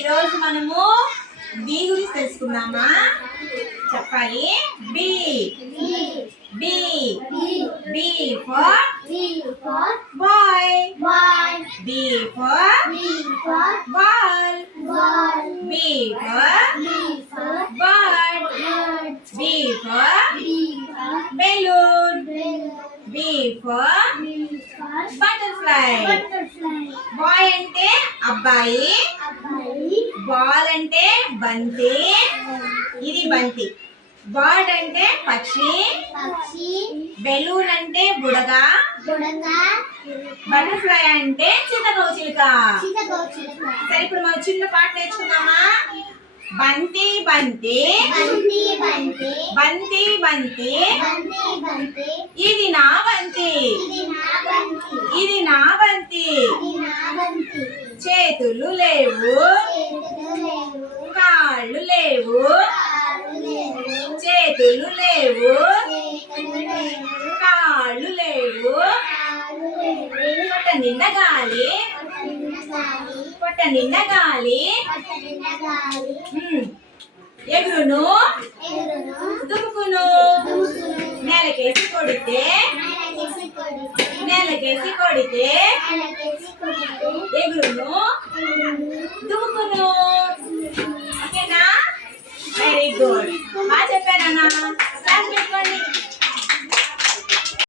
ఈరోజు మనము బి గురించి తెలుసుకుందామా? చెప్పాలి. B B B for boy, B for ball, B for bird, B for balloon, B for butterfly. Boy అంటే అబ్బాయి, బాల్ అంటే బంతి, ఇది బంతి. బర్డ్ అంటే పక్షి, బెలూన్ అంటే బుడగ, బటర్ఫ్లై అంటే చిలక. సరే, ఇప్పుడు మనం చిన్న పాట నేర్చుకుందామా? బంతి బంతి బంతి బంతి, ఇది నా బంతి, ఇది నా బంతి. చేతులు లేవు, కాళ్ళు లేవు, చేతులు లేవు, కాళ్ళు లేవు. పొట్ట నిండా గాలి, పొట్ట నిండా గాలి. ఎగురును దుముకును, నేలకేసి కొడితే, నేలకేసి కొడితే ఎగురును దుముకును. ఓకేనా? వెరీ గుడ్, బాగా చెప్పానన్నా.